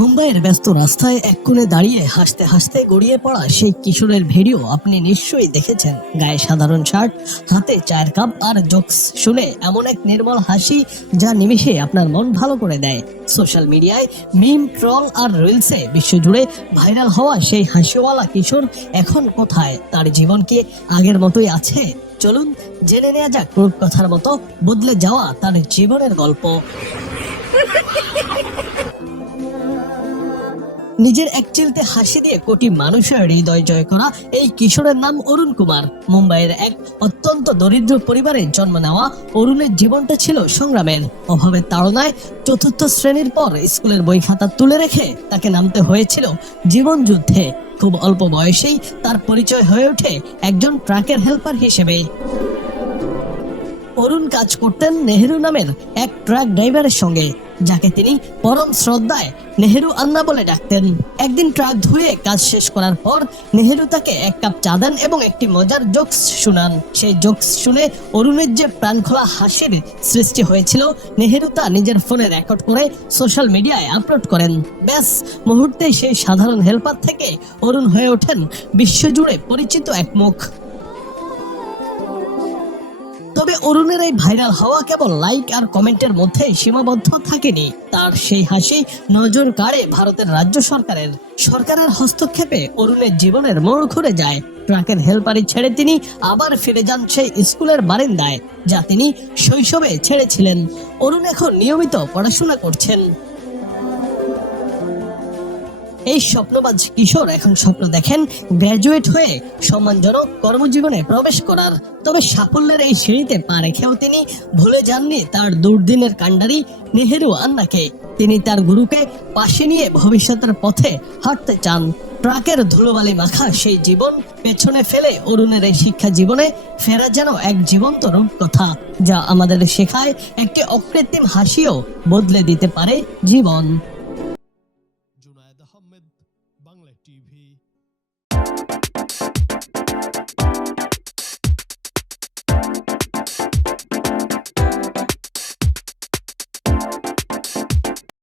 মুম্বাইয়ের ব্যস্ত রাস্তায় এক কোণে দাঁড়িয়ে হাসতে হাসতে গড়িয়ে পড়া সেই কিশোরের ভিডিও আপনি নিশ্চয়ই দেখেছেন। গায়ে সাধারণ শার্ট, হাতে চায়ের কাপ আর জোকস শুনে এমন এক নির্মল হাসি যা নিমিষে আপনার মন ভালো করে দেয়। সোশ্যাল মিডিয়ায় মিম, ট্রল আর রিলসে বিশ্বজুড়ে ভাইরাল হওয়া সেই হাসিওয়ালা কিশোর এখন কোথায়? তার জীবন কি আগের মতোই আছে? চলুন জেনে নেওয়া যাক রূপকথার মতো বদলে যাওয়া তার জীবনের গল্প। নিজের এক চিলতে হাসি দিয়ে কোটি মানুষের হৃদয় জয় করা এই কিশোরের নাম অরুণ কুমার। মুম্বাইয়ের এক অত্যন্ত দরিদ্র পরিবারে জন্ম নেওয়া অরুণের জীবনটা ছিল সংগ্রামের। অভাবের তাড়নায় চতুর্থ শ্রেণীর পর স্কুলের বই খাতা তুলে রেখে তাকে নামতে হয়েছিল জীবন যুদ্ধে। খুব অল্প বয়সেই তার পরিচয় হয়ে ওঠে একজন ট্রাকের হেল্পার হিসেবে। অরুণ কাজ করতেন নেহেরু নামের এক ট্রাক ড্রাইভারের সঙ্গে, যাকে তিনি পরম শ্রদ্ধায় নেহেরু আন্না বলে ডাকতেন। একদিন ট্রাক ধুয়ে কাজ শেষ করার পর নেহেরু তাকে এক কাপ চা দেন এবং একটি মজার জোকস শোনান। সেই জোকস শুনে অরুণের যে প্রাণখোলা হাসির সৃষ্টি হয়েছিল, নেহেরু তা নিজের ফোনে রেকর্ড করে সোশ্যাল মিডিয়ায় আপলোড করেন। ব্যাস, মুহূর্তেই সেই সাধারণ হেল্পার থেকে অরুণ হয়ে ওঠেন বিশ্বজুড়ে পরিচিত এক মুখ। তবে অরুণের এই ভাইরাল হওয়া কেবল লাইক আর কমেন্টের মধ্যে সীমাবদ্ধ থাকেনি। তার সেই হাসি নজর কাড়ে ভারতের রাজ্য সরকারের হস্তক্ষেপে অরুণের জীবনের মোড় ঘুরে যায়। ট্রাকের হেল্পারি ছেড়ে তিনি আবার ফিরে যান সেই স্কুলের বারান্দায়, যা তিনি শৈশবে ছেড়েছিলেন। অরুণ এখন নিয়মিত পড়াশোনা করছেন। এই স্বপ্নবাজ কিশোর এখন স্বপ্ন দেখেন গ্র্যাজুয়েট হয়ে সম্মানজনক কর্মজীবনে প্রবেশ করার। তবে সাফল্যের এই সিঁড়িতে পা রেখেও তিনি ভুলে যাননি তার দুর্দিনের কাণ্ডারি নেহেরু আন্নাকে। তিনি তার গুরুকে পাশে নিয়ে ভবিষ্যতের পথে হাঁটতে চান। ট্রাকের ধুলোবালি মাখা সেই জীবন পেছনে ফেলে অরুণের এই শিক্ষা জীবনে ফেরা যেন এক জীবন্ত রূপকথা, যা আমাদের শেখায় একটি অকৃত্রিম হাসিও বদলে দিতে পারে জীবন।